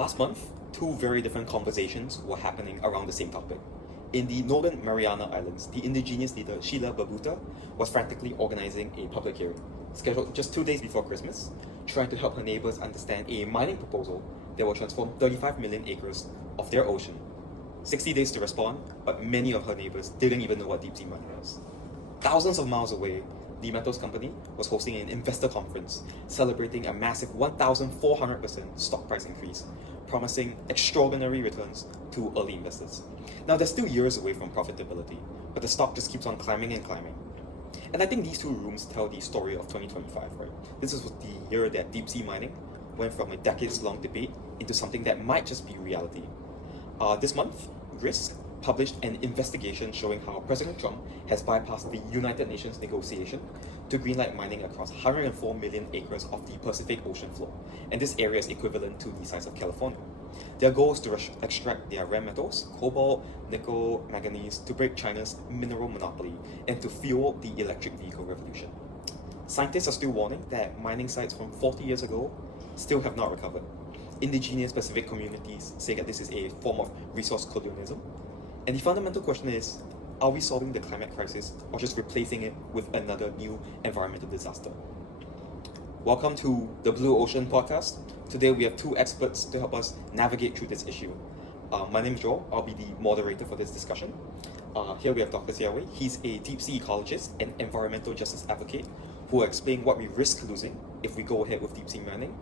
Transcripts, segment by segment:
Last month, two very different conversations were happening around the same topic. In the Northern Mariana Islands, the indigenous leader Sheila Babuta was frantically organizing a public hearing, scheduled just 2 days before Christmas, trying to help her neighbors understand a mining proposal that will transform 35 million acres of their ocean. 60 days to respond, but many of her neighbors didn't even know what deep sea mining was. Thousands of miles away, the metals company was hosting an investor conference celebrating a massive 1,400% stock price increase, promising extraordinary returns to early investors. Now, they're still years away from profitability, but the stock just keeps on climbing and climbing. And I think these two rooms tell the story of 2025, right? This is the year that deep sea mining went from a decades-long debate into something that might just be reality. This month, Risk published an investigation showing how President Trump has bypassed the United Nations negotiation to greenlight mining across 104 million acres of the Pacific Ocean floor, and this area is equivalent to the size of California. Their goal is to extract their rare metals, cobalt, nickel, manganese, to break China's mineral monopoly and to fuel the electric vehicle revolution. Scientists are still warning that mining sites from 40 years ago still have not recovered. Indigenous Pacific communities say that this is a form of resource colonialism. And the fundamental question is, are we solving the climate crisis or just replacing it with another new environmental disaster? Welcome to the Blue Ocean Podcast. Today we have two experts to help us navigate through this issue. My name is Joel. I'll be the moderator for this discussion. Here we have Dr. Jia Wei. He's a deep sea ecologist and environmental justice advocate who will explain what we risk losing if we go ahead with deep sea mining.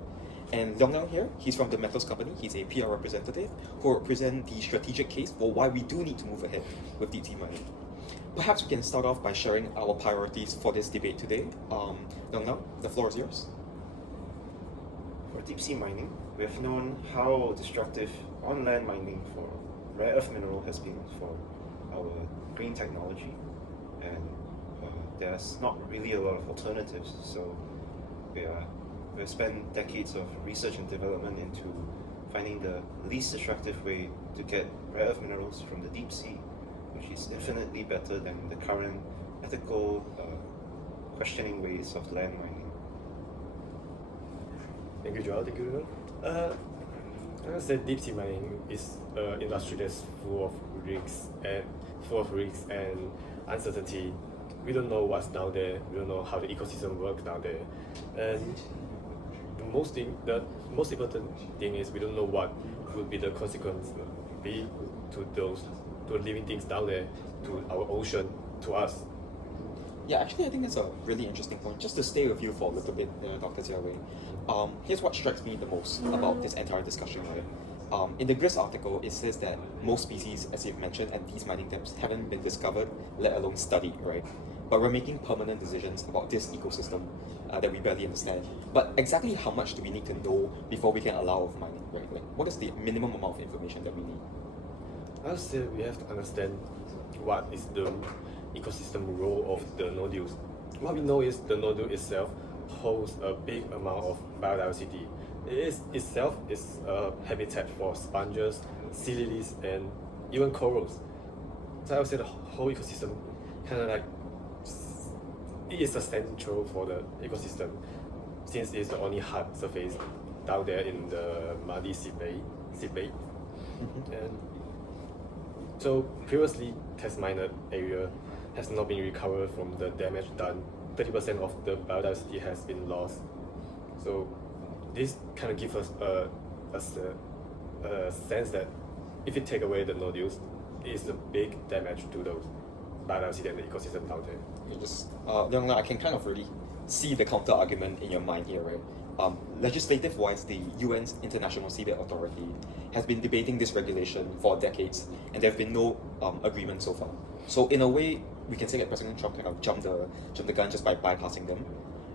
And Leong Leong here, he's from the Metals Company. He's a PR representative who will present the strategic case for why we do need to move ahead with deep sea mining. Perhaps we can start off by sharing our priorities for this debate today. Leong Leong, the floor is yours. For deep sea mining, we have known how destructive on-land mining for rare earth mineral has been for our green technology, and there's not really a lot of alternatives. So we've spent decades of research and development into finding the least destructive way to get rare earth minerals from the deep sea, which is infinitely better than the current ethical questioning ways of land mining. Thank you, Joel. Thank you, Ruben. I would say deep sea mining is an industry that's full of risks and uncertainty. We don't know what's down there. We don't know how the ecosystem works down there, and the most important thing is we don't know what would be the consequence be to living things down there, to our ocean, to us. Yeah, actually, I think that's a really interesting point. Just to stay with you for a little bit, Dr. Jia Wei. Here's what strikes me the most about this entire discussion, right? In the GRIS article, it says that most species, as you've mentioned, at these mining depths haven't been discovered, let alone studied, right? But we're making permanent decisions about this ecosystem that we barely understand. But exactly how much do we need to know before we can allow of mining, right? Like, what is the minimum amount of information that we need? I would say we have to understand what is the ecosystem role of the nodules. What we know is the nodule itself holds a big amount of biodiversity. Itself is a habitat for sponges, sea lilies, and even corals. So I would say the whole ecosystem kind of like it is essential for the ecosystem, since it's the only hard surface down there in the muddy seabed. And so previously, test mined area has not been recovered from the damage done. 30% of the biodiversity has been lost. So this kind of gives us a sense that if you take away the nodules, it is a big damage to those biodiversity and the ecosystem down there. Leong Leong, I can kind of really see the counter argument in your mind here, right? Legislative-wise, the UN's International Seabed Authority has been debating this regulation for decades, and there have been no agreement so far. So in a way, we can say that President Trump kind of jumped the gun just by bypassing them.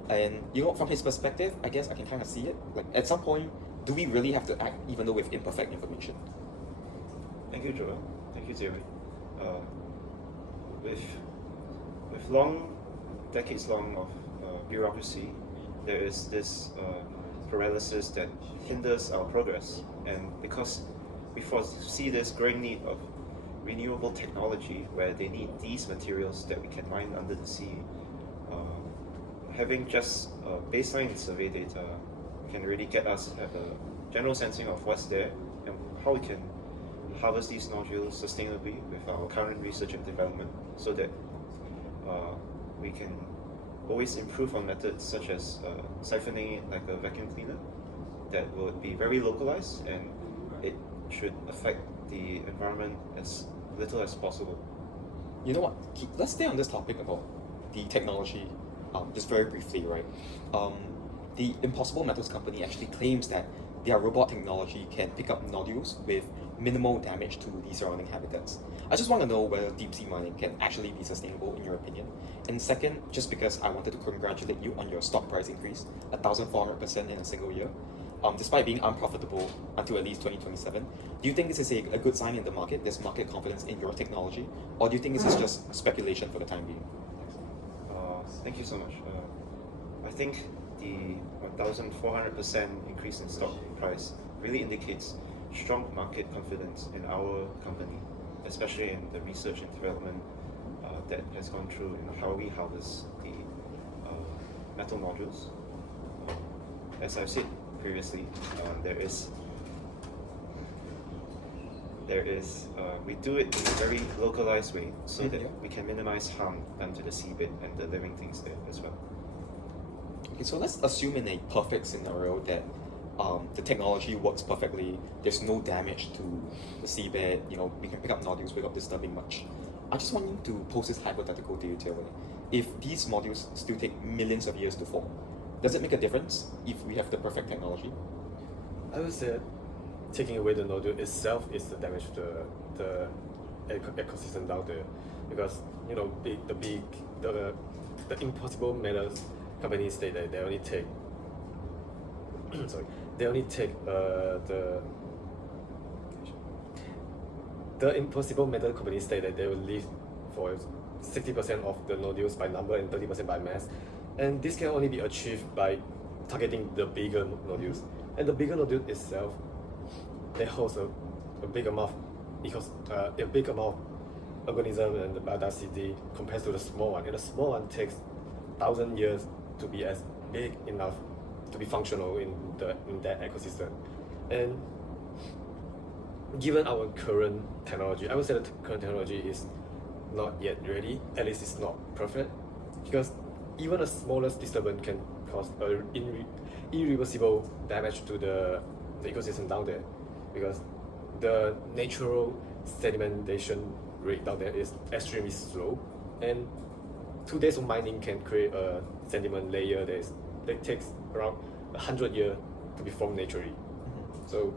And from his perspective, I guess I can kind of see it. Like, at some point, do we really have to act even though with imperfect information? Thank you, Joel. Thank you, Jerry. With decades long of bureaucracy, there is this paralysis that hinders our progress. And because we foresee this growing need of renewable technology where they need these materials that we can mine under the sea, having just baseline survey data can really get us have a general sensing of what's there and how we can harvest these nodules sustainably with our current research and development, so that we can always improve on methods such as siphoning it like a vacuum cleaner that would be very localized, and it should affect the environment as little as possible. You know what? Let's stay on this topic about the technology, just very briefly, right? The Impossible Metals company actually claims that their robot technology can pick up nodules with minimal damage to the surrounding habitats. I just want to know whether deep sea mining can actually be sustainable in your opinion. And second, just because I wanted to congratulate you on your stock price increase, 1,400% in a single year, despite being unprofitable until at least 2027. Do you think this is a good sign in the market? There's market confidence in your technology, or do you think this is just speculation for the time being? Thank you so much. I think the 1,400% increase in stock price really indicates strong market confidence in our company, especially in the research and development that has gone through in how we harvest the metal nodules. As I've said previously, we do it in a very localized way so that we can minimize harm done to the seabed and the living things there as well. Okay, so let's assume in a perfect scenario that the technology works perfectly, there's no damage to the seabed, we can pick up nodules without disturbing much. I just want you to pose this hypothetical to you, Taylor. If these modules still take millions of years to form, does it make a difference if we have the perfect technology? I would say taking away the nodule itself is the damage to the ecosystem down there, because the Impossible Metals companies say that they only take the Impossible Metal companies say that they will leave for 60% of the nodules by number and 30% by mass, and this can only be achieved by targeting the bigger nodules. And the bigger nodule itself, they host a big amount of organism and biodiversity compared to the small one. And the small one takes 1,000 years to be as big enough to be functional in that ecosystem. And given our current technology, I would say that current technology is not yet ready. At least it's not perfect, because even the smallest disturbance can cause irreversible damage to the ecosystem down there, because the natural sedimentation rate down there is extremely slow, and 2 days of mining can create a sediment layer that takes around 100 years to be formed naturally. Mm-hmm. So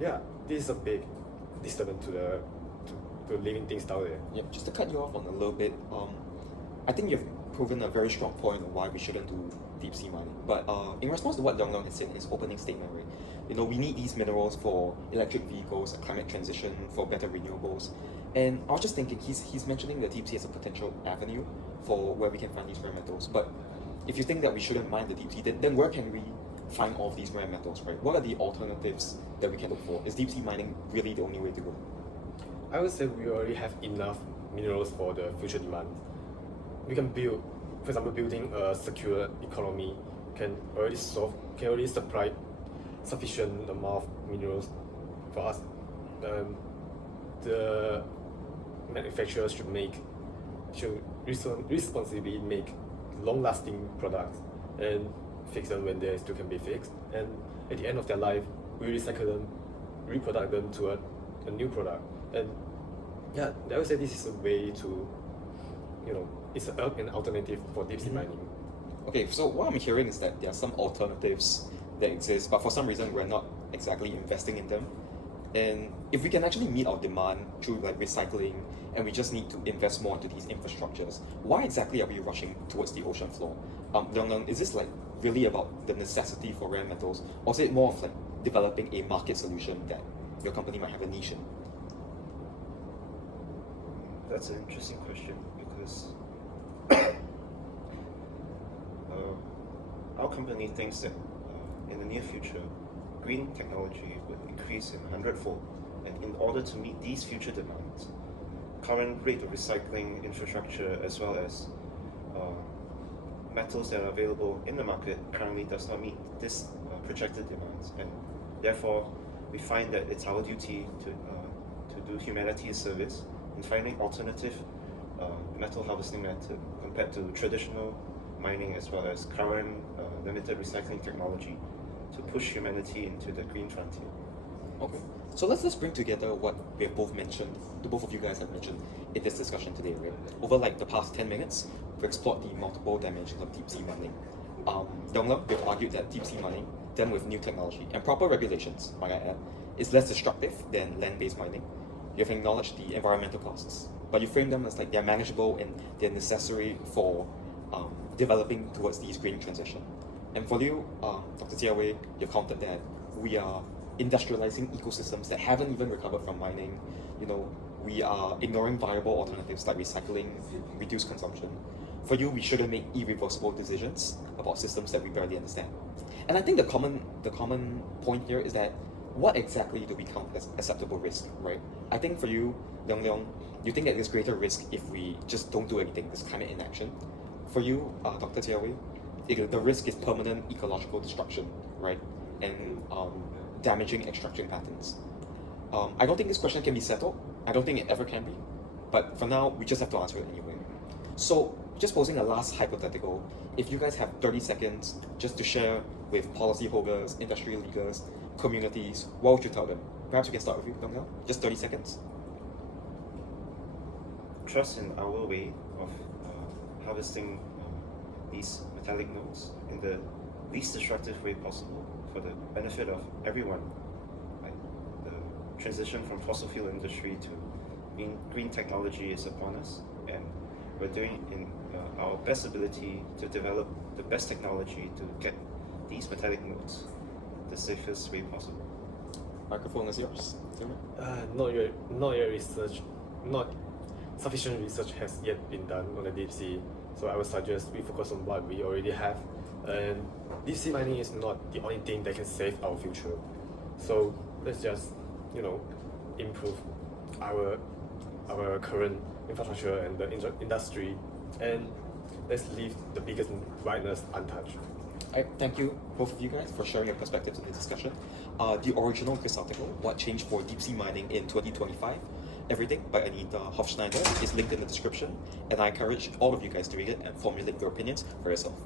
yeah, this is a big disturbance to the living things down there. Yeah, just to cut you off on a little bit, I think you've proven a very strong point on why we shouldn't do deep sea mining. But in response to what Leong Leong has said in his opening statement, right, we need these minerals for electric vehicles, climate transition, for better renewables. And I was just thinking, he's mentioning the deep sea as a potential avenue for where we can find these rare metals. But if you think that we shouldn't mine the deep sea, then where can we find all of these rare metals, right? What are the alternatives that we can look for? Is deep sea mining really the only way to go? I would say we already have enough minerals for the future demand. We can build, for example, building a circular economy can already supply sufficient amount of minerals for us. The manufacturers should responsibly make long-lasting products and fix them when they still can be fixed. And at the end of their life, we recycle them, reproduct them to a new product. And yeah, I would say this is a way to, it's an alternative for deep sea mining. Okay, so what I'm hearing is that there are some alternatives that exist, but for some reason we're not exactly investing in them. And if we can actually meet our demand through recycling, and we just need to invest more into these infrastructures, why exactly are we rushing towards the ocean floor? Leong Leong, is this really about the necessity for rare metals, or is it more of developing a market solution that your company might have a niche in? That's an interesting question, because our company thinks that in the near future, green technology will increase in 100-fold, and in order to meet these future demands, current rate of recycling infrastructure as well as metals that are available in the market currently does not meet this projected demands, and therefore we find that it's our duty to do humanity a service in finding alternative metal harvesting method compared to traditional mining as well as current limited recycling technology to push humanity into the green frontier. Okay. So let's bring together what we have both mentioned, the both of you guys have mentioned in this discussion today, right? Over like the past 10 minutes, we've explored the multiple dimensions of deep sea mining. Yonglong, we've argued that deep sea mining, done with new technology and proper regulations, might I add, is less destructive than land-based mining. You've acknowledged the environmental costs, but you frame them as like they're manageable and they're necessary for developing towards these green transition. And for you, Dr. Jia Wei, you've counted that we are industrializing ecosystems that haven't even recovered from mining. You know, we are ignoring viable alternatives like recycling, reduced consumption. For you, we shouldn't make irreversible decisions about systems that we barely understand. And I think the common point here is that what exactly do we count as acceptable risk, right? I think for you, Leong, you think that there's greater risk if we just don't do anything, this climate inaction. For you, Dr. Jia Wei, the risk is permanent ecological destruction, right? And damaging extraction patterns. I don't think this question can be settled. I don't think it ever can be. But for now, we just have to answer it anyway. So, just posing a last hypothetical, if you guys have 30 seconds just to share with policyholders, industry leaders, communities, what would you tell them? Perhaps we can start with you, Dong. Just 30 seconds. Trust in our way of harvesting these metallic nodes in the least destructive way possible for the benefit of everyone. Like the transition from fossil fuel industry to green technology is upon us, and we're doing in our best ability to develop the best technology to get these metallic nodes the safest way possible. Microphone is yours. Not sufficient research has yet been done on the deep sea. So I would suggest we focus on what we already have. And deep sea mining is not the only thing that can save our future. So let's just, improve our current infrastructure and the industry, and let's leave the biggest brightness untouched. Thank you, both of you guys, for sharing your perspectives in the discussion. The original Chris article, What Changed for Deep Sea Mining in 2025, Everything by Anita Hofschneider, is linked in the description, and I encourage all of you guys to read it and formulate your opinions for yourself.